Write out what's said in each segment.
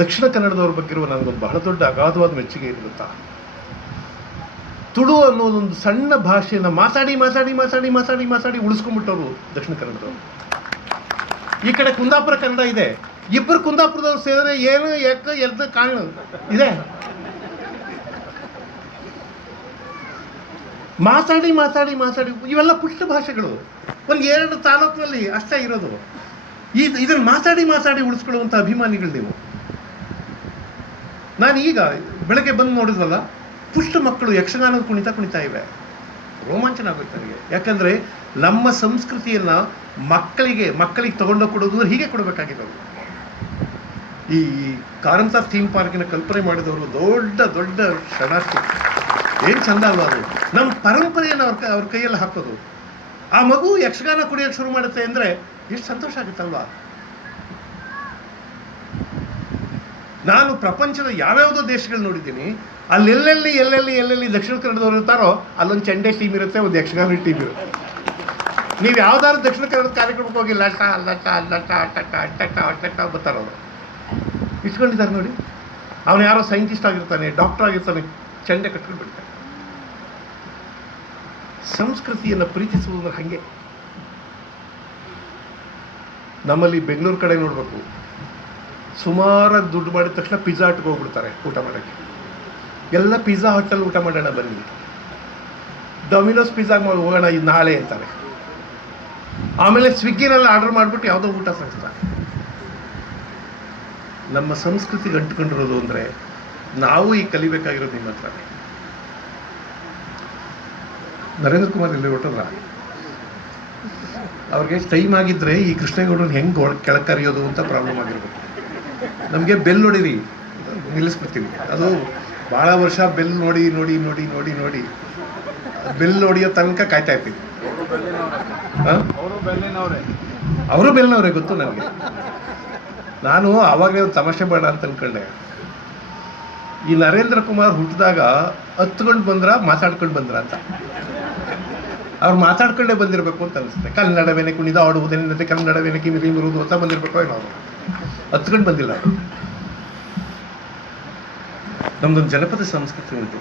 ದಕ್ಷಿಣ ಕನ್ನಡದವ್ರ ಬಗ್ಗೆ ಇರುವ ನನಗೊಂದು ಬಹಳ ದೊಡ್ಡ ಅಗಾಧವಾದ ಮೆಚ್ಚುಗೆ ಇರುತ್ತಾ. ತುಳು ಅನ್ನೋದೊಂದು ಸಣ್ಣ ಭಾಷೆಯನ್ನು ಮಾತಾಡಿ ಮಾತಾಡಿ ಮಾತಾಡಿ ಮಾತಾಡಿ ಮಾತಾಡಿ ಉಳಿಸ್ಕೊಂಡ್ಬಿಟ್ಟವರು ದಕ್ಷಿಣ ಕನ್ನಡದವರು. ಈ ಕಡೆ ಕುಂದಾಪುರ ಕನ್ನಡ ಇದೆ, ಇಬ್ಬರು ಕುಂದಾಪುರದವ್ರು ಸೇರಿದ್ರೆ ಏನು ಎದ್ದು ಕಾರಣ ಇದೆ. ಮಾತಾಡಿ ಮಾತಾಡಿ ಮಾತಾಡಿ ಇವೆಲ್ಲ ಪುಟ್ಟ ಭಾಷೆಗಳು, ಒಂದು 2 ತಾಲೂಕಿನಲ್ಲಿ ಅಷ್ಟೇ ಇರೋದು. ಇದನ್ನು ಮಾತಾಡಿ ಮಾತಾಡಿ ಉಳಿಸ್ಕೊಳ್ಳುವಂಥ ಅಭಿಮಾನಿಗಳು ನೀವು. ನಾನು ಈಗ ಬೆಳಗ್ಗೆ ಬಂದು ನೋಡಿದ್ವಲ್ಲ, ಪುಷ್ಟ ಮಕ್ಕಳು ಯಕ್ಷಗಾನದ ಕುಣಿತಾ ಇವೆ. ರೋಮಾಂಚನ ಆಗುತ್ತೆ ನನಗೆ. ಯಾಕಂದರೆ ನಮ್ಮ ಸಂಸ್ಕೃತಿಯನ್ನು ಮಕ್ಕಳಿಗೆ ತಗೊಂಡೋಗಿ ಕೊಡೋದು ಹೀಗೆ ಕೊಡಬೇಕಾಗಿರೋದು. ಈ ಕಾರಂತ ಥೀಮ್ ಪಾರ್ಕಿನ ಕಲ್ಪನೆ ಮಾಡಿದವರು ದೊಡ್ಡ ದೊಡ್ಡ ಶರಣಾರ್ಥಿ. ಏನು ಚಂದ ಅಲ್ವಾ ಅದು, ನಮ್ಮ ಪರಂಪರೆಯನ್ನು ಅವ್ರ ಕೈಯಲ್ಲಿ ಹಾಕೋದು. ಆ ಮಗು ಯಕ್ಷಗಾನ ಕುಡಿಯೋಕ್ಕೆ ಶುರು ಮಾಡುತ್ತೆ ಅಂದರೆ ಎಷ್ಟು ಸಂತೋಷ ಆಗುತ್ತಲ್ವಾ. ನಾನು ಪ್ರಪಂಚದ ಯಾವ್ಯಾವುದೋ ದೇಶಗಳು ನೋಡಿದ್ದೀನಿ, ಎಲ್ಲೆಲ್ಲಿ ದಕ್ಷಿಣ ಕನ್ನಡದವ್ರು ಇರ್ತಾರೋ ಅಲ್ಲೊಂದು ಚೆಂಡೆ ಟೀಮ್ ಇರುತ್ತೆ, ಒಂದು ಯಕ್ಷಗಾನ ಟೀಮ್ ಇರುತ್ತೆ. ನೀವು ಯಾವ್ದಾದ್ರು ದಕ್ಷಿಣ ಕನ್ನಡದ ಕಾರ್ಯಕ್ರಮಕ್ಕೆ ಹೋಗಿ ಲಟ ಲಟ ಲಟ ಅಟಟ ಅಟಟ ಅಟಟ ಬರ್ತಾರವರು ಇಟ್ಕೊಂಡಿದ್ದಾರೆ ನೋಡಿ. ಅವನು ಯಾರೋ ಸೈಂಟಿಸ್ಟ್ ಆಗಿರ್ತಾನೆ, ಡಾಕ್ಟರ್ ಆಗಿರ್ತಾನೆ, ಚೆಂಡೆ ಕಟ್ಕೊಂಡು ಬಿಡ್ತಾನೆ. ಸಂಸ್ಕೃತಿಯನ್ನು ಪ್ರೀತಿಸುವುದಂದ್ರೆ ಹಾಗೆ. ನಮ್ಮಲ್ಲಿ ಬೆಂಗಳೂರು ಕಡೆ ನೋಡಬೇಕು, ಸುಮಾರಾಗಿ ದುಡ್ಡು ಮಾಡಿದ ತಕ್ಷಣ ಪಿಜ್ಜಾ ಹಟ್ಗೆ ಹೋಗ್ಬಿಡ್ತಾರೆ ಊಟ ಮಾಡೋಕ್ಕೆ. ಎಲ್ಲ ಪಿಜ್ಜಾ ಹಟ್ಟಲ್ಲಿ ಊಟ ಮಾಡೋಣ ಬನ್ನಿ, ಡೊಮಿನೋಸ್ ಪಿಜ್ಜಾಗೆ ಹೋಗೋಣ ಇದು ನಾಳೆ ಅಂತಾರೆ. ಆಮೇಲೆ ಸ್ವಿಗ್ಗಿನಲ್ಲಿ ಆರ್ಡರ್ ಮಾಡಿಬಿಟ್ಟು ಯಾವುದೋ ಊಟ ಸಾಗಿಸ್ತಾರೆ. ನಮ್ಮ ಸಂಸ್ಕೃತಿಗೆ ಅಂಟ್ಕೊಂಡಿರೋದು ಅಂದರೆ ನಾವು ಈ ಕಲಿಬೇಕಾಗಿರೋದು ನಿಮ್ಮ ಹತ್ರನೇ. ನರೇಂದ್ರ ಕುಮಾರ್ ಇಲ್ಲಿ ಹೊಟ್ಟದ್ರ ಅವ್ರಿಗೆ ಟೈಮ್ ಆಗಿದ್ರೆ ಈ ಕೃಷ್ಣೇಗೌಡರನ್ನ ಹೆಂಗೆ ಕೆಳಗೆ ಕರೆಯೋದು ಅಂತ ಪ್ರಾಬ್ಲಮ್ ಆಗಿರ್ಬೇಕು. ನಮಗೆ ಬೆಲ್ ಹೊಡಿರಿ ನಿಲ್ಲಿಸ್ಬಿಡ್ತೀವಿ. ಅದು ಭಾಳ ವರ್ಷ ಬೆಲ್ ನೋಡಿ ನೋಡಿ ನೋಡಿ ನೋಡಿ ನೋಡಿ ಬೆಲ್ ಹೊಡಿಯೋ ತನಕ ಕಾಯ್ತಾ ಇರ್ತೀವಿ. ಅವರು ಬೆಲ್ನವರೇ ಗೊತ್ತು ನನಗೆ. ನಾನು ಆವಾಗಲೇ ಒಂದು ತಮಾಷೆ ಬೇಡ ಅಂತ ಅಂದ್ಕೊಂಡೆ. ಈ ನರೇಂದ್ರ ಕುಮಾರ್ ಹುಟ್ಟಿದಾಗ ಹತ್ಕೊಂಡು ಬಂದ್ರ ಮಾತಾಡ್ಕೊಂಡು ಬಂದ್ರ ಅಂತ. ಅವ್ರು ಮಾತಾಡ್ಕೊಂಡೇ ಬಂದಿರಬೇಕು ಅಂತ ಅನಿಸುತ್ತೆ. ಕನ್ನಡವೇನೆ ಕುಣಿದ ಆಡುವುದೇನಂತೆ ಕನ್ನಡವೇನೆ ಕಿಮಿರುವುದು ಅಂತ ಬಂದಿರಬೇಕು ಏನೋ. ಅವರು ಹತ್ಕೊಂಡು ಬಂದಿಲ್ಲ. ನಮ್ದೊಂದು ಜನಪದ ಸಂಸ್ಕೃತಿ ಉಂಟು.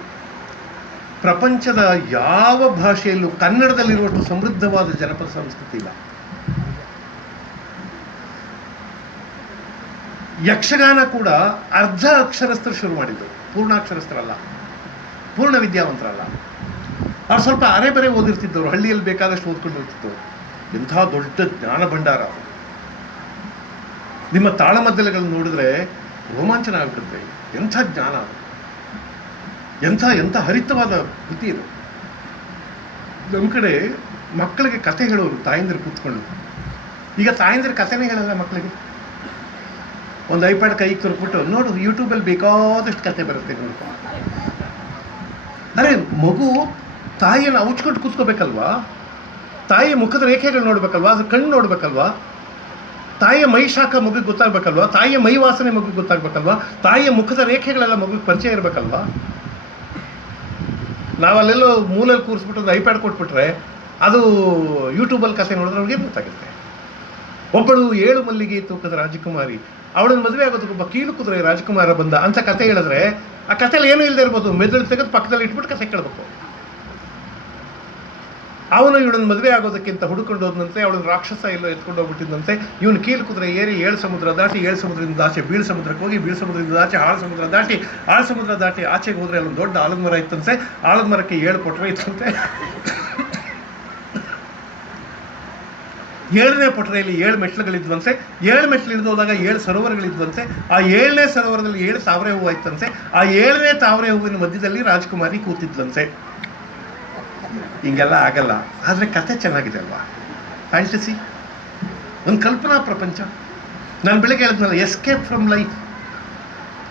ಪ್ರಪಂಚದ ಯಾವ ಭಾಷೆಯಲ್ಲೂ ಕನ್ನಡದಲ್ಲಿರುವಷ್ಟು ಸಮೃದ್ಧವಾದ ಜನಪದ ಸಂಸ್ಕೃತಿ ಇಲ್ಲ. ಯಕ್ಷಗಾನ ಕೂಡ ಅರ್ಧ ಅಕ್ಷರಸ್ಥರು ಶುರು ಮಾಡಿದ್ದು, ಪೂರ್ಣಾಕ್ಷರಸ್ಥರಲ್ಲ, ಪೂರ್ಣ ವಿದ್ಯಾವಂತರಲ್ಲ. ಅವ್ರು ಸ್ವಲ್ಪ ಅರೆ ಬರೆ ಓದಿರ್ತಿದ್ದವರು, ಹಳ್ಳಿಯಲ್ಲಿ ಬೇಕಾದಷ್ಟು ಓದ್ಕೊಂಡು ಹೋಗ್ತಿದ್ದವರು. ಎಂಥ ದೊಡ್ಡ ಜ್ಞಾನ ಭಂಡಾರ. ನಿಮ್ಮ ತಾಳಮದ್ದಲೆಗಳನ್ನು ನೋಡಿದ್ರೆ ರೋಮಾಂಚನ ಆಗ್ಬಿಡುತ್ತೆ. ಎಂಥ ಜ್ಞಾನ, ಎಂಥ ಹರಿತವಾದ ಬುದ್ಧಿ ಇದು. ನಮ್ಮ ಕಡೆ ಮಕ್ಕಳಿಗೆ ಕತೆ ಹೇಳೋರು ತಾಯಂದಿರು ಕೂತ್ಕೊಂಡು. ಈಗ ತಾಯಂದಿರು ಕತೆನೇ ಹೇಳಲ್ಲ ಮಕ್ಕಳಿಗೆ. ಒಂದು ಐಪ್ಯಾಡ್ ಕೈಗೆ ತುರ್ಬಿಟ್ಟು ನೋಡು ಯೂಟ್ಯೂಬಲ್ಲಿ ಬೇಕಾದಷ್ಟು ಕತೆ ಬರುತ್ತೆ ನೋಡಿ. ಅರೆ ಮಗು ತಾಯಿಯನ್ನು ಔಚ್ಕೊಂಡು ಕೂತ್ಕೋಬೇಕಲ್ವಾ, ತಾಯಿಯ ಮುಖದ ರೇಖೆಗಳು ನೋಡ್ಬೇಕಲ್ವಾ, ಅದ್ರ ಕಣ್ಣು ನೋಡ್ಬೇಕಲ್ವಾ, ತಾಯಿಯ ಮೈ ಶಾಖ ಮಗುಗೆ ಗೊತ್ತಾಗ್ಬೇಕಲ್ವಾ, ತಾಯಿಯ ಮೈ ವಾಸನೆ ಮಗುಗೆ ಗೊತ್ತಾಗ್ಬೇಕಲ್ವಾ, ತಾಯಿಯ ಮುಖದ ರೇಖೆಗಳೆಲ್ಲ ಮಗುಗೆ ಪರಿಚಯ ಇರಬೇಕಲ್ವಾ. ನಾವಲ್ಲೆಲ್ಲೋ ಮೂಲಲ್ಲಿ ಕೂರಿಸ್ಬಿಟ್ಟು ಒಂದು ಐಪ್ಯಾಡ್ ಕೊಟ್ಬಿಟ್ರೆ ಅದು ಯೂಟ್ಯೂಬಲ್ಲಿ ಕತೆ ನೋಡಿದ್ರೆ ಅವ್ರಿಗೆ ಗೊತ್ತಾಗುತ್ತೆ. ಒಬ್ಬಳು 7 ಮಲ್ಲಿಗೆ ತೂಕದ ರಾಜಕುಮಾರಿ, ಅವಳನ್ನ ಮದುವೆ ಆಗೋದಕ್ಕೆ ಒಬ್ಬ ಕೀಲು ಕುದುರೆ ರಾಜಕುಮಾರ ಬಂದ ಅಂತ ಕತೆ ಹೇಳಿದ್ರೆ ಆ ಕಥೆಯಲ್ಲಿ ಏನೂ ಇಲ್ಲದೆ ಇರ್ಬೋದು, ಮೆದುಳು ತೆಗೆದು ಪಕ್ಕದಲ್ಲಿ ಇಟ್ಬಿಟ್ಟು ಕತೆ ಕೇಳಬೇಕು. ಅವನು ಇವಳನ್ನ ಮದುವೆ ಆಗೋದಕ್ಕಿಂತ ಹುಡುಕೊಂಡು ಹೋದಂತೆ, ಅವಳನ್ನ ರಾಕ್ಷಸ ಎಲ್ಲೋ ಎತ್ಕೊಂಡು ಹೋಗ್ಬಿಟ್ಟಿದ್ದಂತೆ. ಇವನು ಕೀಲು ಕುದುರೆ ಏರಿ 7 ಸಮುದ್ರ ದಾಟಿ, 7 ಸಮುದ್ರದಿಂದ ಆಚೆ ಬೀಳ್ ಸಮುದ್ರಕ್ಕೆ ಹೋಗಿ, ಬೀಳ್ ಸಮುದ್ರದಿಂದ ಆಚೆ ಆಳ್ ಸಮುದ್ರ ದಾಟಿ, ಆಳ್ ಸಮುದ್ರ ದಾಟಿ ಆಚೆಗೆ ಹೋದ್ರೆ ಅಲ್ಲೊಂದು ದೊಡ್ಡ ಆಲದ ಮರ ಇತ್ತಂತೆ. ಆಲದ ಮರಕ್ಕೆ 7 ಪೊಟ್ರೆ ಇತ್ತಂತೆ. 7ನೇ ಪೊಟ್ರೆಯಲ್ಲಿ 7 ಮೆಟ್ಲುಗಳಿದ್ವಂತೆ. 7 ಮೆಟ್ಲು ಇಳಿದು ಹೋದಾಗ 7 ಸರೋವರಗಳಿದ್ವಂತೆ. ಆ 7ನೇ ಸರೋವರದಲ್ಲಿ 7 ತಾವರೆ ಹೂವು ಆಯ್ತಂತೆ. ಆ 7ನೇ ತಾವರೆ ಹೂವಿನ ಮಧ್ಯದಲ್ಲಿ ರಾಜಕುಮಾರಿ ಕೂತಿದ್ಲಂತೆ. ಹಿಂಗೆಲ್ಲ ಆಗಲ್ಲ, ಆದರೆ ಕತೆ ಚೆನ್ನಾಗಿದೆ ಅಲ್ವಾ. ಫ್ಯಾಂಟಸಿ, ಒಂದು ಕಲ್ಪನಾ ಪ್ರಪಂಚ. ನಾನು ಬೆಳಗ್ಗೆ ಹೇಳಿದ್ನಲ್ಲ, ಎಸ್ಕೇಪ್ ಫ್ರಮ್ ಲೈಫ್.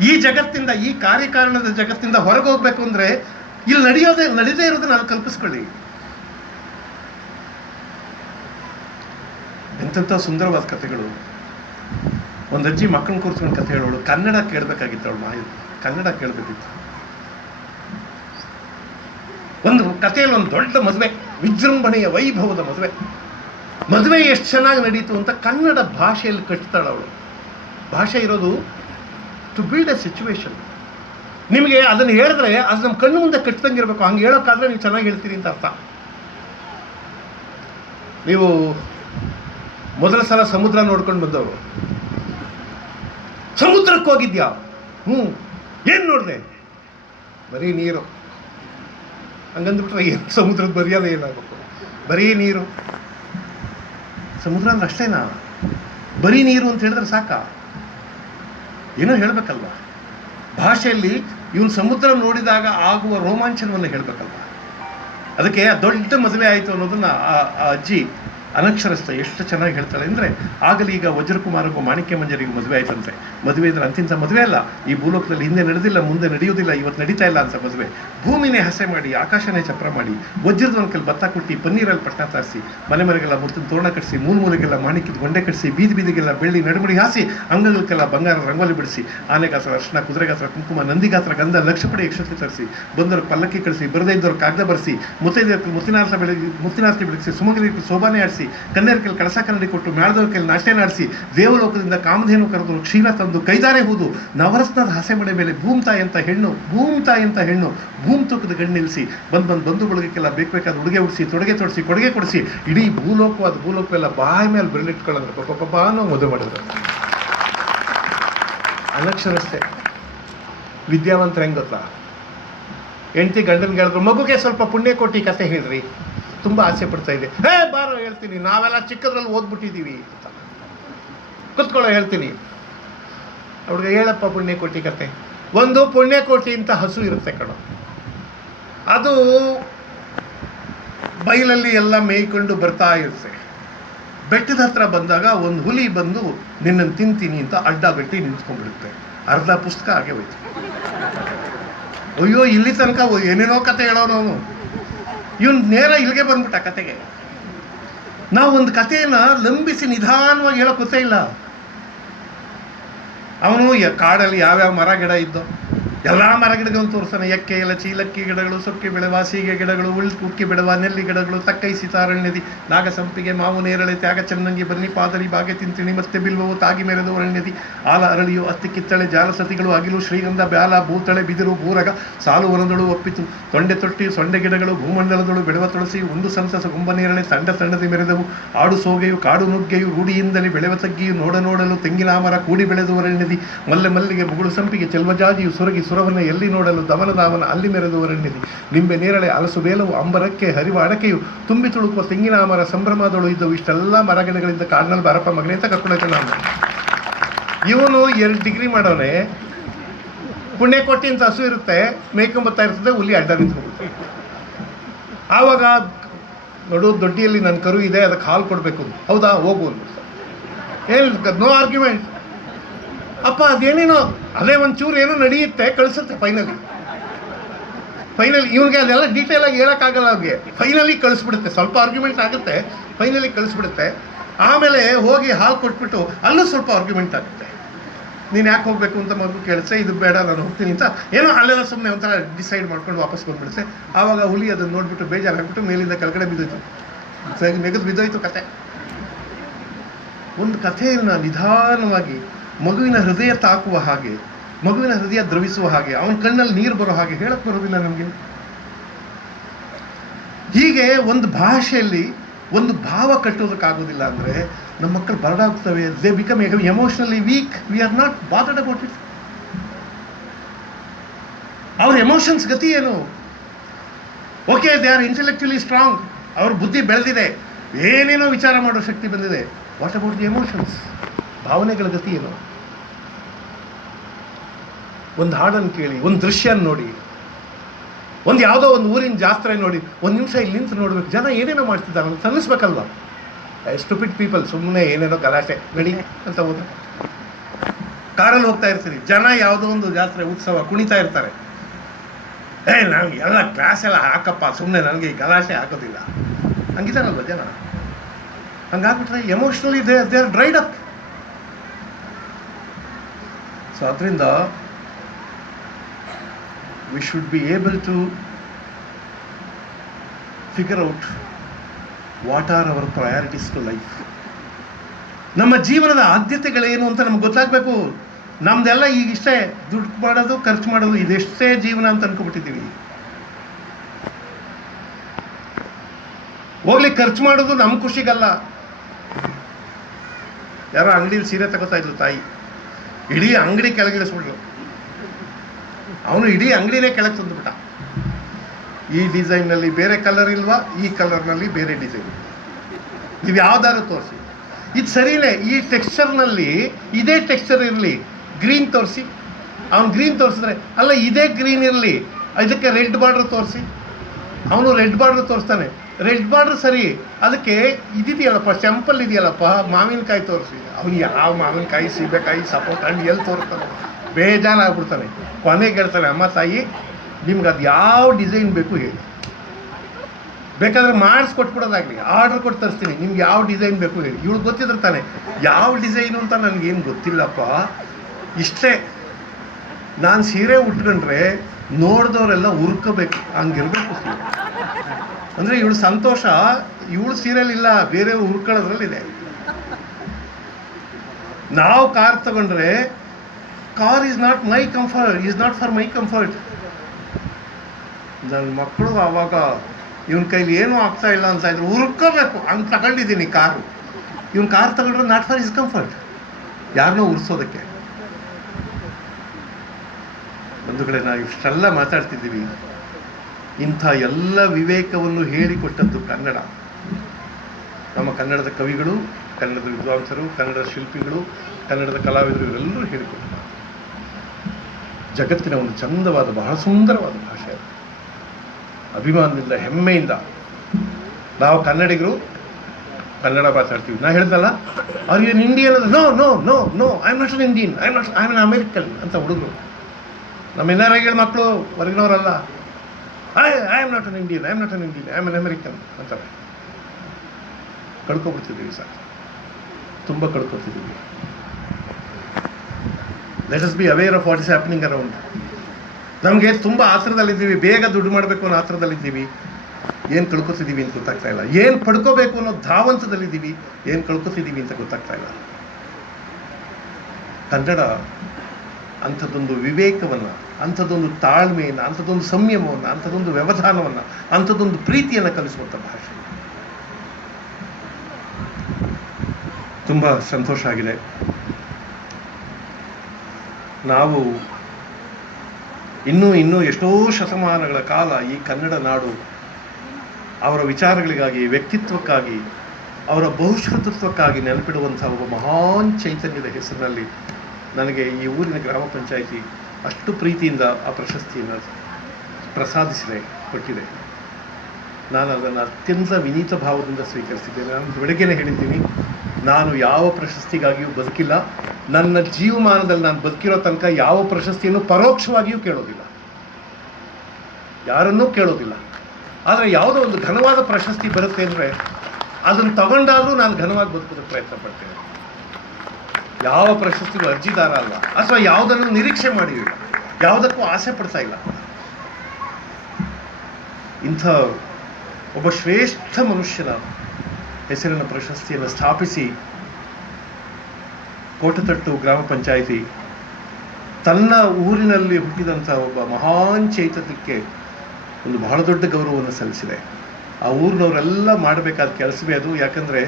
ಈ ಜಗತ್ತಿಂದ, ಈ ಕಾರ್ಯಕಾರಣದ ಜಗತ್ತಿಂದ ಹೊರಗೆ ಹೋಗ್ಬೇಕು ಅಂದರೆ ಇಲ್ಲಿ ನಡೀದೇ ಇರೋದನ್ನ ಅಲ್ಲಿ ಕಲ್ಪಿಸ್ಕೊಳ್ಳಿ. ಎಂತೆಂಥ ಸುಂದರವಾದ ಕಥೆಗಳು. ಒಂದು ಅಜ್ಜಿ ಮಕ್ಕಳನ್ನ ಕೂರಿಸ್ಕೊಂಡು ಕಥೆ ಹೇಳೋಳು. ಕನ್ನಡ ಕೇಳಬೇಕಾಗಿತ್ತು ಅವಳು. ಕನ್ನಡ ಕೇಳಬೇಕಿತ್ತು. ಒಂದು ಕಥೆಯಲ್ಲಿ ಒಂದು ದೊಡ್ಡ ಮದುವೆ, ವಿಜೃಂಭಣೆಯ ವೈಭವದ ಮದುವೆ ಎಷ್ಟು ಚೆನ್ನಾಗಿ ನಡೀತು ಅಂತ ಕನ್ನಡ ಭಾಷೆಯಲ್ಲಿ ಕಟ್ತಾಳೆ ಅವಳು. ಭಾಷೆ ಇರೋದು ಟು ಬಿಲ್ಡ್ ಎ ಸಿಚುವೇಶನ್. ನಿಮಗೆ ಅದನ್ನು ಹೇಳಿದ್ರೆ ಅದು ನಮ್ಮ ಕಣ್ಣು ಮುಂದೆ ಕಟ್ಟಿದಂಗೆ ಇರಬೇಕು. ಹಂಗೆ ಹೇಳೋಕ್ಕಾದ್ರೆ ನೀವು ಚೆನ್ನಾಗಿ ಹೇಳ್ತೀರಿ ಅಂತ ಅರ್ಥ. ನೀವು ಮೊದಲ ಸಲ ಸಮುದ್ರ ನೋಡ್ಕೊಂಡು ಬಂದವರು, ಸಮುದ್ರಕ್ಕೆ ಹೋಗಿದ್ಯಾ? ಏನು ನೋಡಿದೆ? ಬರೀ ನೀರು. ಹಂಗಂದ್ಬಿಟ್ರೆ ಏನು ಸಮುದ್ರದ ಮರ್ಯಾದೆ ಏನಾಗಬೇಕು? ಬರೀ ನೀರು. ಸಮುದ್ರ ಅಂದ್ರೆ ಅಷ್ಟೇನಾ? ಬರೀ ನೀರು ಅಂತ ಹೇಳಿದ್ರೆ ಸಾಕಾ? ಏನೋ ಹೇಳಬೇಕಲ್ವ? ಭಾಷೆಯಲ್ಲಿ ಇವನು ಸಮುದ್ರ ನೋಡಿದಾಗ ಆಗುವ ರೋಮಾಂಚನವನ್ನು ಹೇಳಬೇಕಲ್ವ? ಅದಕ್ಕೆ ದೊಡ್ಡ ಮದುವೆ ಆಯಿತು ಅನ್ನೋದನ್ನ ಆ ಅಜ್ಜಿ ಅನಕ್ಷರಸ್ಥ ಎಷ್ಟು ಚೆನ್ನಾಗಿ ಹೇಳ್ತಾಳೆ ಅಂದರೆ, ಆಗಲಿ ಈಗ ವಜ್ರಕುಮಾರಗೂ ಮಾಣಿಕ್ಯ ಮಂಜರಿಗೂ ಮದುವೆ ಆಯ್ತಂತೆ. ಮದುವೆ ಇದ್ರೆ ಅಂತಿಂತ ಮದುವೆ ಅಲ್ಲ, ಈ ಭೂಲೋಕದಲ್ಲಿ ಹಿಂದೆ ನಡೆದಿಲ್ಲ, ಮುಂದೆ ನಡೆಯೋದಿಲ್ಲ, ಇವತ್ತು ನಡೀತಾ ಇಲ್ಲ ಅಂತ ಮದುವೆ. ಭೂಮಿನೇ ಹಸೆ ಮಾಡಿ, ಆಕಾಶನೇ ಚಪ್ರ ಮಾಡಿ, ವಜ್ರದ ಒಂದು ಕಲ್ಲಿ ಭತ್ತ ಕುಟ್ಟಿ, ಪನ್ನೀರಲ್ಲಿ ಪಟ್ಟಣ ತಾರಿಸಿ, ಮನೆ ಮನೆಗೆಲ್ಲ ಮುತ್ತಿನ ತೋರಣ ಕಟ್ಟಿಸಿ, ಮೂಲೆಗೆಲ್ಲ ಮಾಣಿಕ್ಯದ ಗೊಂಡೆ ಕಟ್ಟಿಸಿ, ಬೀದಿಗೆಲ್ಲ ಬೆಳ್ಳಿ ನಡುಮುಡಿ ಹಾಸಿ, ಅಂಗಗಳಕ್ಕೆಲ್ಲ ಬಂಗಾರ ರಂಗೋಲಿ ಬಿಡಿಸಿ, ಆನೆಗಾತ್ರ ಅರ್ಶನ, ಕುದುರೆಗಾತ್ರ ಕುಂಕುಮ, ನಂದಿಗಾತ್ರ ಗಂಧ, ಲಕ್ಷಪಡಿ ಯಕ್ಷತೆ ತರಿಸಿ, ಬಂದವರು ಪಲ್ಲಕ್ಕಿ ಕಳಿಸಿ, ಬರದೇ ಇದ್ದವ್ರು ಕಾಗದ ಬರೆಸಿ, ಮುತ್ತಿನಾರ್ತಿ ಬೆಳಗಿಸಿ, ಸುಮಂಗಲಿಗೆ ಶೋಭಾನೆ ಆಡಿಸಿ, ಕನ್ಯರ ಕೈಲಿ ಕಳಸ ಕನ್ನಡಿ ಕೊಟ್ಟು, ಮ್ಯಾಳದವ್ರ ಕೈಲಿ ನಾಷ್ಟೆ ನಡೆಸಿ, ದೇವಲೋಕದಿಂದ ಕಾಮಧೇನು ಕರೆದು, ಕ್ಷೀರ ತಂದು, ಕೈದಾರೆ ಹೂದು, ನವರತ್ನದ ಹಸೆ ಮನೆ ಮೇಲೆ ಭೂಮ್ತಾಯಿ ಅಂತ ಹೆಣ್ಣು, ಭೂಮ್ ತೂಕದ ಗಣ್ಣು ನಿಲ್ಲಿಸಿ, ಬಂದು ಬಳಗಕ್ಕೆಲ್ಲ ಬೇಕಾದ ಉಡುಗೆ ಉಡಿಸಿ, ತೊಡಗೆ ತೊಡಿಸಿ, ಕೊಡುಗೆ ಕೊಡಿಸಿ, ಇಡೀ ಭೂಲೋಕವೆಲ್ಲ ಬಾಯಿ ಮೇಲೆ ಬೆರಳಿಟ್ಕೊಳ್ಳೋದ್ರೆ ಪಾಪ ಅನ್ನೋ ಮದುವೆ ಮಾಡಿದ್ರು. ಅನಕ್ಷರಸ್ಥೆ ವಿದ್ಯಾವಂತರ ಹೆಂಗ್ ಗೊತ್ತಾ? ಹೆಂಡತಿ ಗಂಡನ್ಗೆ ಹೇಳಿದ್ರು, ಮಗುಗೆ ಸ್ವಲ್ಪ ಪುಣ್ಯ ಕೊಟ್ಟು ಕತೆ ಹೇಳ್ರಿ, ತುಂಬ ಆಸೆ ಪಡ್ತಾ ಇದೆ. ಬಾರೋ ಹೇಳ್ತೀನಿ, ನಾವೆಲ್ಲ ಚಿಕ್ಕದ್ರಲ್ಲಿ ಓದ್ಬಿಟ್ಟಿದ್ದೀವಿ ಅಂತ. ಕುತ್ಕೊಳ್ಳೋ ಹೇಳ್ತೀನಿ. ಅವ್ರಿಗೆ ಹೇಳಪ್ಪ ಪುಣ್ಯಕೋಟಿ ಕತೆ. ಒಂದು ಪುಣ್ಯಕೋಟಿ ಅಂತ ಹಸು ಇರುತ್ತೆ ಕಣೋ, ಅದು ಬೈಲಲ್ಲಿ ಎಲ್ಲ ಮೇಯ್ಕೊಂಡು ಬರ್ತಾ ಇರುತ್ತೆ. ಬೆಟ್ಟದ ಹತ್ರ ಬಂದಾಗ ಒಂದು ಹುಲಿ ಬಂದು ನಿನ್ನನ್ನು ತಿಂತೀನಿ ಅಂತ ಅಡ್ಡಗಟ್ಟಿ ನಿಂತ್ಕೊಂಡ್ಬಿಡುತ್ತೆ. ಅರ್ಧ ಪುಸ್ತಕ ಹಾಗೆ ಹೋಯ್ತು. ಅಯ್ಯೋ, ಇಲ್ಲಿ ತನಕ ಏನೇನೋ ಕತೆ ಹೇಳೋನು ಅವನು. ಇವನು ನೇರ ಇಲ್ಲಿಗೆ ಬಂದ್ಬಿಟ್ಟ ಕತೆಗೆ. ನಾವು ಒಂದು ಕಥೆಯನ್ನು ಲಂಬಿಸಿ ನಿಧಾನವಾಗಿ ಹೇಳೋಕೆ ಗೊತ್ತೇ ಇಲ್ಲ. ಅವನು ಕಾಡಲ್ಲಿ ಯಾವ್ಯಾವ ಮರ ಗಿಡ ಇದ್ದೋ ಎಲ್ಲ ಮರ ಗಿಡಗಳನ್ನು ತೋರಿಸ್ತಾನೆ. ಎಕ್ಕೆ, ಎಲಚಿ, ಲಕ್ಕಿ ಗಿಡಗಳು, ಸೊಕ್ಕೆ ಬೆಳೆವ, ಸೀಗೆ ಗಿಡಗಳು, ಉಕ್ಕಿ ಬೆಳೆವ, ನೆಲ್ಲಿ ಗಿಡಗಳು, ತಕ್ಕೈ, ಸೀತಾರಣ್ಯದಿ, ನಾಗಸಂಪಿಗೆ, ಮಾವು, ನೇರಳೆ, ತ್ಯಾಗ, ಚನ್ನಂಗಿ, ಬನ್ನಿ, ಪಾದರಿ, ಬಾಗೆ, ತಿಂತಿಣಿ, ಮತ್ತೆ ಬಿಲ್ವವು, ತಾಗಿ ಮೆರೆದು, ಅರಣ್ಯದಿ, ಆಲ, ಅರಳಿಯು, ಅತ್ತಿ, ಕಿತ್ತಳೆ, ಜಾಲಸತಿಗಳು, ಅಗಿಲು, ಶ್ರೀಗಂಧ, ಬ್ಯಾಲ, ಭೂತಳೆ, ಬಿದಿರು, ಬೂರಗ, ಸಾಲು ವನದಳು, ಒಪ್ಪಿತು, ತೊಂಡೆ ತೊಟ್ಟಿ, ಸೊಂಡೆ ಗಿಡಗಳು, ಭೂಮಂಡಲದಳು, ಬೆಳೆವ ತುಳಸಿ, ಉಂಡು ಸಂತಸ, ಗುಂಬ ನೇರಳೆ, ತಂಡದಿ ಮೆರೆದವು, ಆಡು ಸೋಗೆಯು, ಕಾಡು ನುಗ್ಗೆಯು, ರೂಢಿಯಿಂದಲೇ ಬೆಳೆವ ತಗ್ಗಿಯು, ನೋಡಲು ತೆಂಗಿನ ಮರ ಕೂಡಿ ಬೆಳೆದು ಅರಣ್ಯದಿ, ಮಲ್ಲಿಗೆ, ಮುಗುಳು ಸಂಪಿಗೆ, ಚೆಲ್ವಜಾಜಿಯು, ಸುರಗಿ, ಸುರವನ್ನ ಎಲ್ಲಿ ನೋಡಲು ದಮನದಾವನ ಅಲ್ಲಿ ಮೆರೆದು ಅರಣ್ಯದಿ, ನಿಂಬೆ, ನೇರಳೆ, ಅಲಸು, ಬೇಲವು, ಅಂಬರಕ್ಕೆ, ಹರಿವ ಅಡಕೆಯು, ತುಂಬಿ ತುಳುಕುವ ತೆಂಗಿನ ಮರ ಸಂಭ್ರಮದಳು ಇದ್ದವು. ಇಷ್ಟೆಲ್ಲ ಮರಗಿಡಗಳಿಂದ ಕಾಡಿನಲ್ಲಿ ಬಾರಪ್ಪ ಮಗನೇ ಅಂತ ಕರ್ಕೊಂಡೈತೆ ನಾನು. ಇವನು 2 ಡಿಗ್ರಿ ಮಾಡೋನೆ. ಪುಣ್ಯಕೋಟಿ ಅಂತ ಹಸು ಇರುತ್ತೆ, ಮೇಯ್ಕೊಂಬತ್ತಾ ಇರ್ತದೆ, ಹುಲಿ ಅಡ್ಡ ನಿಂತ್ಕೊಂಡು. ಆವಾಗ ನೋಡು, ದೊಡ್ಡಿಯಲ್ಲಿ ನನ್ನ ಕರು ಇದೆ, ಅದಕ್ಕೆ ಹಾಲು ಕೊಡಬೇಕು. ಹೌದಾ, ಹೋಗು. No argument. ಅಪ್ಪ ಅದೇನೇನೋ ಅದೇ ಒಂಚೂರು ಏನೋ ನಡೆಯುತ್ತೆ, ಕಳಿಸುತ್ತೆ. ಫೈನಲಿ ಇವನಿಗೆ ಅದೆಲ್ಲ ಡೀಟೇಲ್ ಆಗಿ ಹೇಳೋಕ್ಕಾಗಲ್ಲ. ಅವ್ರಿಗೆ ಫೈನಲಿ ಕಳಿಸ್ಬಿಡುತ್ತೆ. ಸ್ವಲ್ಪ ಆರ್ಗ್ಯುಮೆಂಟ್ ಆಗುತ್ತೆ, ಫೈನಲಿ ಕಳಿಸ್ಬಿಡುತ್ತೆ. ಆಮೇಲೆ ಹೋಗಿ ಹಾಲು ಕೊಟ್ಬಿಟ್ಟು ಅಲ್ಲೂ ಸ್ವಲ್ಪ ಆರ್ಗ್ಯುಮೆಂಟ್ ಆಗುತ್ತೆ. ನೀನು ಯಾಕೆ ಹೋಗಬೇಕು ಅಂತ ಮಗು ಕೇಳಿದ್ರೆ, ಇದು ಬೇಡ ನಾನು ಹೋಗ್ತೀನಿ ಅಂತ ಏನೋ ಅಲ್ಲೆಲ್ಲ ಸುಮ್ಮನೆ ಒಂಥರ ಡಿಸೈಡ್ ಮಾಡ್ಕೊಂಡು ವಾಪಸ್ ಬಂದ್ಬಿಡುತ್ತೆ. ಆವಾಗ ಹುಲಿ ಅದನ್ನು ನೋಡ್ಬಿಟ್ಟು ಬೇಜಾರಾಗ್ಬಿಟ್ಟು ಮೇಲಿಂದ ಕೆಳಗಡೆ ಬಿದ್ದೋಯ್ತು, ನೆಗೆದು ಬಿದ್ದೋಯ್ತು ಕತೆ. ಒಂದು ಕಥೆಯನ್ನು ನಿಧಾನವಾಗಿ ಮಗುವಿನ ಹೃದಯ ತಾಕುವ ಹಾಗೆ, ಮಗುವಿನ ಹೃದಯ ದ್ರವಿಸುವ ಹಾಗೆ, ಅವನ ಕಣ್ಣಲ್ಲಿ ನೀರು ಬರೋ ಹಾಗೆ ಹೇಳಕ್ ಬರೋದಿಲ್ಲ ನಮಗೆ. ಹೀಗೆ ಒಂದು ಭಾಷೆಯಲ್ಲಿ ಒಂದು ಭಾವ ಕಟ್ಟೋದಕ್ಕಾಗೋದಿಲ್ಲ ಅಂದರೆ ನಮ್ಮ ಮಕ್ಕಳು ಬರಡಾಗ್ತವೆ. They become emotionally weak. We are not bothered about it. ಅವ್ರ ಎಮೋಷನ್ಸ್ ಗತಿ ಏನು? Okay, they are intellectually strong, ಅವ್ರ ಬುದ್ಧಿ ಬೆಳೆದಿದೆ, ಏನೇನೋ ವಿಚಾರ ಮಾಡೋ ಶಕ್ತಿ ಬಂದಿದೆ. What about the emotions? ಭಾವನೆಗಳ ಗತಿ ಏನು? ಒಂದು ಹಾಡನ್ನು ಕೇಳಿ, ಒಂದು ದೃಶ್ಯ ನೋಡಿ, ಒಂದು ಯಾವುದೋ ಒಂದು ಊರಿನ ಜಾತ್ರೆ ನೋಡಿ, ಒಂದು ನಿಮಿಷ ಇಲ್ಲಿ ನಿಂತು ನೋಡ್ಬೇಕು, ಜನ ಏನೇನೋ ಮಾಡ್ತಿದ್ದಾರೆ ಅಂತ ಅನ್ನಿಸ್ಬೇಕಲ್ವ? ಸ್ಟುಪಿಡ್ ಪೀಪಲ್, ಸುಮ್ಮನೆ ಏನೇನೋ ಗಲಾಟೆ ನಡಿ ಅಂತ ಹೋದ್ರೆ. ಕಾರಲ್ಲಿ ಹೋಗ್ತಾ ಇರ್ತೀರಿ, ಜನ ಯಾವುದೋ ಒಂದು ಜಾತ್ರೆ ಉತ್ಸವ ಕುಣಿತಾ ಇರ್ತಾರೆ. ನನಗೆ ಎಲ್ಲ ಕ್ಲಾಸ್ ಎಲ್ಲ ಹಾಕಪ್ಪ, ಸುಮ್ಮನೆ ನನಗೆ ಈ ಗಲಾಟೆ ಹಾಕೋದಿಲ್ಲ ಹಂಗಿದಾರಲ್ವ ಜನ. ಹಂಗಾಗ್ಬಿಟ್ರೆ emotionally they are dried up. So ಅದರಿಂದ we should be able to figure out what are our priorities to life. ನಮ್ಮ ಜೀವನದ ಆದ್ಯತೆಗಳೇನು ಅಂತ ನಮ್ಗೆ ಗೊತ್ತಾಗಬೇಕು. ನಮ್ದೆಲ್ಲ ಈಗ ಇಷ್ಟೇ, ದುಡ್ಡು ಮಾಡೋದು ಖರ್ಚು ಮಾಡೋದು, ಇದೆಷ್ಟೇ ಜೀವನ ಅಂತ ಅನ್ಕೊಬಿಟ್ಟಿದ್ದೀವಿ. ಹೋಗ್ಲಿ, ಖರ್ಚು ಮಾಡೋದು ನಮ್ಮ ಖುಷಿಗಲ್ಲ. ಯಾರೋ ಅಂಗಡಿಲಿ ಸೀರೆ ತಗೋತಾ ಇದ್ಲು ತಾಯಿ, ಇಡೀ ಅಂಗಡಿ ಕೆಳಗಿಳಿಸ್ಬಿಡ್ಲು. ಅವನು ಇಡೀ ಅಂಗಡಿನೇ ಕೆಳಗೆ ತಂದುಬಿಟ್ಟ. ಈ ಡಿಸೈನ್ನಲ್ಲಿ ಬೇರೆ ಕಲರ್ ಇಲ್ವಾ, ಈ ಕಲರ್ನಲ್ಲಿ ಬೇರೆ ಡಿಸೈನ್, ನೀವು ಯಾವ್ದಾದ್ರು ತೋರಿಸಿ. ಇದು ಸರಿನೇ, ಈ ಟೆಕ್ಸ್ಚರ್ನಲ್ಲಿ ಇದೇ ಟೆಕ್ಸ್ಚರ್ ಇರಲಿ, ಗ್ರೀನ್ ತೋರಿಸಿ. ಅವನು ಗ್ರೀನ್ ತೋರಿಸಿದ್ರೆ, ಅಲ್ಲ ಇದೇ ಗ್ರೀನ್ ಇರಲಿ, ಇದಕ್ಕೆ ರೆಡ್ ಬಾರ್ಡ್ರ್ ತೋರಿಸಿ. ಅವನು ರೆಡ್ ಬಾರ್ಡ್ರ್ ತೋರಿಸ್ತಾನೆ. ರೆಡ್ ಬಾರ್ಡ್ರ್ ಸರಿ, ಅದಕ್ಕೆ ಇದಿದೆಯಲ್ಲಪ್ಪ, ಚೆಂಪಲ್ ಇದೆಯಲ್ಲಪ್ಪ, ಮಾವಿನಕಾಯಿ ತೋರಿಸಿ. ಅವನು ಯಾವ ಮಾವಿನಕಾಯಿ, ಸೀಬೆಕಾಯಿ, ಸಪೋಟ ಹಣ್ಣು ಎಲ್ಲಿ ತೋರಿಸ್ತಾನೆ, ಬೇಜಾರಾಗ್ಬಿಡ್ತಾನೆ. ಕೊನೆಗೆ ಹೇಳ್ತಾನೆ, ಅಮ್ಮ ತಾಯಿ ನಿಮ್ಗೆ ಅದು ಯಾವ ಡಿಸೈನ್ ಬೇಕು ಹೇಳಿ, ಬೇಕಾದ್ರೆ ಮಾಡಿಸ್ಕೊಟ್ಬಿಡೋದಾಗಲಿ, ಆರ್ಡ್ರ್ ಕೊಟ್ಟು ತರಿಸ್ತೀನಿ, ನಿಮ್ಗೆ ಯಾವ ಡಿಸೈನ್ ಬೇಕು ಹೇಳಿ. ಇವಳು ಗೊತ್ತಿದ್ರೆ ತಾನೆ, ಯಾವ ಡಿಸೈನು ಅಂತ ನನಗೇನು ಗೊತ್ತಿಲ್ಲಪ್ಪ, ಇಷ್ಟೇ. ನಾನು ಸೀರೆ ಉಟ್ಕೊಂಡ್ರೆ ನೋಡಿದವರೆಲ್ಲ ಉರ್ಕೋಬೇಕು, ಹಂಗಿರ್ಬೇಕು ಸೀರೆ. ಅಂದರೆ ಇವಳು ಸಂತೋಷ ಇವಳು ಸೀರೆಯಲ್ಲಿಲ್ಲ, ಬೇರೆ ಉರ್ಕೊಳ್ಳೋದ್ರಲ್ಲಿದೆ. ನಾವು ಕಾರ್ ತಗೊಂಡ್ರೆ, car is not my comfort, is not for my comfort. ನನ್ನ ಮಕ್ಕಳು ಆವಾಗ ಇವನ ಕೈಲಿ ಏನೂ ಆಗ್ತಾ ಇಲ್ಲ ಅಂತ ಇದ್ರು, ಉರ್ಕೋಬೇಕು, ಹಂಗೆ ತಗೊಂಡಿದ್ದೀನಿ ಕಾರು. ಇವನು ಕಾರ್ ತಗೊಂಡ್ರೆ ನಾಟ್ ಫಾರ್ ಇಸ್ ಕಂಫರ್ಟ್, ಯಾರನ್ನೋ ಉರ್ಸೋದಕ್ಕೆ. ಒಂದು ಕಡೆ ನಾವು ಇಷ್ಟೆಲ್ಲ ಮಾತಾಡ್ತಿದ್ದೀವಿ, ಇಂಥ ಎಲ್ಲ ವಿವೇಕವನ್ನು ಹೇಳಿಕೊಟ್ಟದ್ದು ಕನ್ನಡ. ನಮ್ಮ ಕನ್ನಡದ ಕವಿಗಳು, ಕನ್ನಡದ ವಿದ್ವಾಂಸರು, ಕನ್ನಡದ ಶಿಲ್ಪಿಗಳು, ಕನ್ನಡದ ಕಲಾವಿದರು, ಇವರೆಲ್ಲರೂ ಹೇಳಿಕೊಟ್ಟರು. ಜಗತ್ತಿನ ಒಂದು ಚಂದವಾದ, ಬಹಳ ಸುಂದರವಾದ ಭಾಷೆ ಅದು. ಅಭಿಮಾನದಿಂದ, ಹೆಮ್ಮೆಯಿಂದ ನಾವು ಕನ್ನಡಿಗರು ಕನ್ನಡ ಮಾತಾಡ್ತೀವಿ. ನಾ ಹೇಳ್ದಲ್ಲ, are you an Indian? No no no no, I am not an Indian, I am an American ಅಂತ ಹುಡುಗರು. ನಮ್ಮ ಎನ್ಆರ್ಐಗಳ ಮಕ್ಕಳು ಹೊರಗಿನವರಲ್ಲ, I am not an Indian, I am not an Indian, I am an American ಅಂತಾರೆ. ಕಳ್ಕೊಬಿಡ್ತಿದ್ದೀವಿ sir, ತುಂಬ ಕಳ್ಕೊತಿದ್ದೀವಿ. Let us be aware of what is happening around. ನಮಗೆ ತುಂಬ ಆತರದಲ್ಲಿದ್ದೀವಿ, ಬೇಗ ದುಡ್ಡು ಮಾಡಬೇಕು ಅನ್ನೋ ಆತರದಲ್ಲಿದ್ದೀವಿ, ಏನು ಕಳ್ಕೊತಿದ್ದೀವಿ ಅಂತ ಗೊತ್ತಾಗ್ತಾ ಇಲ್ಲ. ಏನು ಪಡ್ಕೋಬೇಕು ಅನ್ನೋ ಧಾವಂತದಲ್ಲಿದ್ದೀವಿ, ಏನು ಕಳ್ಕೊತಿದ್ದೀವಿ ಅಂತ ಗೊತ್ತಾಗ್ತಾ ಇಲ್ಲ. ಕನ್ನಡ ಅಂಥದ್ದೊಂದು ವಿವೇಕವನ್ನು, ಅಂಥದ್ದೊಂದು ತಾಳ್ಮೆಯನ್ನು, ಅಂಥದ್ದೊಂದು ಸಂಯಮವನ್ನು, ಅಂಥದ್ದೊಂದು ವ್ಯವಧಾನವನ್ನು, ಅಂಥದ್ದೊಂದು ಪ್ರೀತಿಯನ್ನು ಕಲಿಸುವಂಥ ಭಾಷೆ. ತುಂಬ ಸಂತೋಷ ಆಗಿದೆ. ನಾವು ಇನ್ನೂ ಎಷ್ಟೋ ಶತಮಾನಗಳ ಕಾಲ ಈ ಕನ್ನಡ ನಾಡು ಅವರ ವಿಚಾರಗಳಿಗಾಗಿ, ವ್ಯಕ್ತಿತ್ವಕ್ಕಾಗಿ, ಅವರ ಬಹುಶ್ರುತತ್ವಕ್ಕಾಗಿ ನೆನಪಿಡುವಂಥ ಒಬ್ಬ ಮಹಾನ್ ಚೈತನ್ಯದ ಹೆಸರಿನಲ್ಲಿ ನನಗೆ ಈ ಊರಿನ ಗ್ರಾಮ ಪಂಚಾಯಿತಿ ಅಷ್ಟು ಪ್ರೀತಿಯಿಂದ ಆ ಪ್ರಶಸ್ತಿಯನ್ನು ಪ್ರಸಾದಿಸಿದೆ, ಕೊಟ್ಟಿದೆ. ನಾನು ಅದನ್ನು ಅತ್ಯಂತ ವಿನೀತ ಭಾವದಿಂದ ಸ್ವೀಕರಿಸಿದ್ದೇನೆ. ನಾನು ಬೆಳಗ್ಗೆನೇ ಹೇಳಿದ್ದೀನಿ, ನಾನು ಯಾವ ಪ್ರಶಸ್ತಿಗಾಗಿಯೂ ಬದುಕಿಲ್ಲ. ನನ್ನ ಜೀವಮಾನದಲ್ಲಿ ನಾನು ಬದುಕಿರೋ ತನಕ ಯಾವ ಪ್ರಶಸ್ತಿಯನ್ನು ಪರೋಕ್ಷವಾಗಿಯೂ ಕೇಳೋದಿಲ್ಲ, ಯಾರನ್ನೂ ಕೇಳೋದಿಲ್ಲ. ಆದರೆ ಯಾವುದೋ ಒಂದು ಘನವಾದ ಪ್ರಶಸ್ತಿ ಬರುತ್ತೆ ಅಂದರೆ ಅದನ್ನು ತಗೊಂಡಾದರೂ ನಾನು ಘನವಾಗಿ ಬದುಕೋದಕ್ಕೆ ಪ್ರಯತ್ನ ಪಡ್ತೇನೆ. ಯಾವ ಪ್ರಶಸ್ತಿಗೂ ಅರ್ಜಿದಾರ ಅಲ್ಲ, ಅಥವಾ ಯಾವುದನ್ನು ನಿರೀಕ್ಷೆ ಮಾಡಿಲ್ಲ, ಯಾವುದಕ್ಕೂ ಆಸೆ ಪಡ್ತಾ ಇಲ್ಲ. ಇಂಥ ಒಬ್ಬ ಶ್ರೇಷ್ಠ ಮನುಷ್ಯನ ಹೆಸರಿನ ಪ್ರಶಸ್ತಿಯನ್ನು ಸ್ಥಾಪಿಸಿ ಕೋಟತಟ್ಟು ಗ್ರಾಮ ಪಂಚಾಯಿತಿ ತನ್ನ ಊರಿನಲ್ಲಿ ಹುಟ್ಟಿದಂಥ ಒಬ್ಬ ಮಹಾನ್ ಚೈತನ್ಯಕ್ಕೆ ಒಂದು ಬಹಳ ದೊಡ್ಡ ಗೌರವವನ್ನು ಸಲ್ಲಿಸಿದೆ. ಆ ಊರಿನವರೆಲ್ಲ ಮಾಡಬೇಕಾದ ಕೆಲಸವೇ ಅದು. ಯಾಕಂದರೆ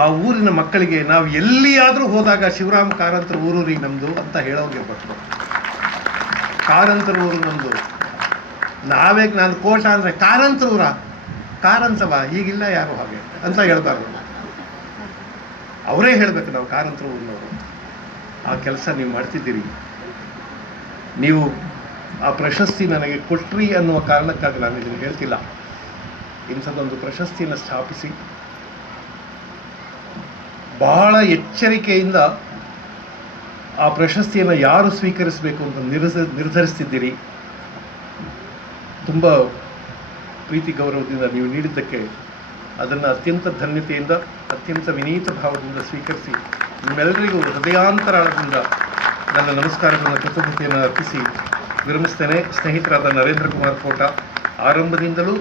ಆ ಊರಿನ ಮಕ್ಕಳಿಗೆ ನಾವು ಎಲ್ಲಿಯಾದರೂ ಹೋದಾಗ ಶಿವರಾಮ್ ಕಾರಂತರ ಊರೂರಿ ನಮ್ಮದು ಅಂತ ಹೇಳೋರಿಗೆ ಬರ್ತದೆ. ಕಾರಂತರ ಊರು ನಮ್ಮದು. ನಾನು ಕೋಟ ಅಂದರೆ ಕಾರಂತರ ಊರ, ಕಾರಂತವ ಈಗಿಲ್ಲ ಯಾರು ಹಾಗೆ ಅಂತ ಹೇಳ್ಬಾರ್ದು. ಅವರೇ ಹೇಳಬೇಕು ನಾವು ಕಾರಂತರ ಊರಿನವರು. ಆ ಕೆಲಸ ನೀವು ಮಾಡ್ತಿದ್ದೀರಿ. ನೀವು ಆ ಪ್ರಶಸ್ತಿ ನನಗೆ ಕೊಟ್ರಿ ಅನ್ನುವ ಕಾರಣಕ್ಕಾಗಿ ನಾನು ಇದನ್ನು ಹೇಳ್ತಿಲ್ಲ. ಇಂಥದ್ದೊಂದು ಪ್ರಶಸ್ತಿಯನ್ನು ಸ್ಥಾಪಿಸಿ ಬಹಳ ಎಚ್ಚರಿಕೆಯಿಂದ ಆ ಪ್ರಶಸ್ತಿಯನ್ನು ಯಾರು ಸ್ವೀಕರಿಸಬೇಕು ಅಂತ ನಿರ್ಧರಿಸ್ತಿದ್ದೀರಿ. ತುಂಬ ಪ್ರೀತಿ ಗೌರವದಿಂದ ನೀವು ನೀಡಿದ್ದಕ್ಕೆ ಅದನ್ನು ಅತ್ಯಂತ ಧನ್ಯತೆಯಿಂದ, ಅತ್ಯಂತ ವಿನೀತ ಭಾವದಿಂದ ಸ್ವೀಕರಿಸಿ ನಿಮ್ಮೆಲ್ಲರಿಗೂ ಹೃದಯಾಂತರಾಳದಿಂದ ನನ್ನ ನಮಸ್ಕಾರಗಳನ್ನು, ಕೃತಜ್ಞತೆಯನ್ನು ಅರ್ಪಿಸಿ ವಿರಮಿಸ್ತೇನೆ. ಸ್ನೇಹಿತರಾದ ನರೇಂದ್ರ ಕುಮಾರ್ ಕೋಟ ಆರಂಭದಿಂದಲೂ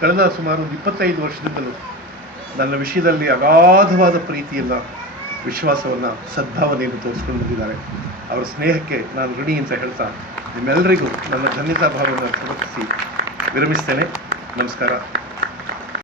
ಕಳೆದ ಸುಮಾರು 25 ವರ್ಷದಿಂದಲೂ ನನ್ನ ವಿಷಯದಲ್ಲಿ ಅಗಾಧವಾದ ಪ್ರೀತಿಯನ್ನು ವಿಶ್ವಾಸವನ್ನು, ಸದ್ಭಾವನೆಯನ್ನು ತೋರಿಸ್ಕೊಂಡು ಬಂದಿದ್ದಾರೆ. ಅವರ ಸ್ನೇಹಕ್ಕೆ ನಾನು ಋಣಿ ಅಂತ ಹೇಳ್ತಾ ನಿಮ್ಮೆಲ್ಲರಿಗೂ ನನ್ನ ಧನ್ಯತಾ ಭಾವವನ್ನು ಸಮರ್ಪಿಸಿ ವಿರಮಿಸ್ತೇನೆ. ನಮಸ್ಕಾರ.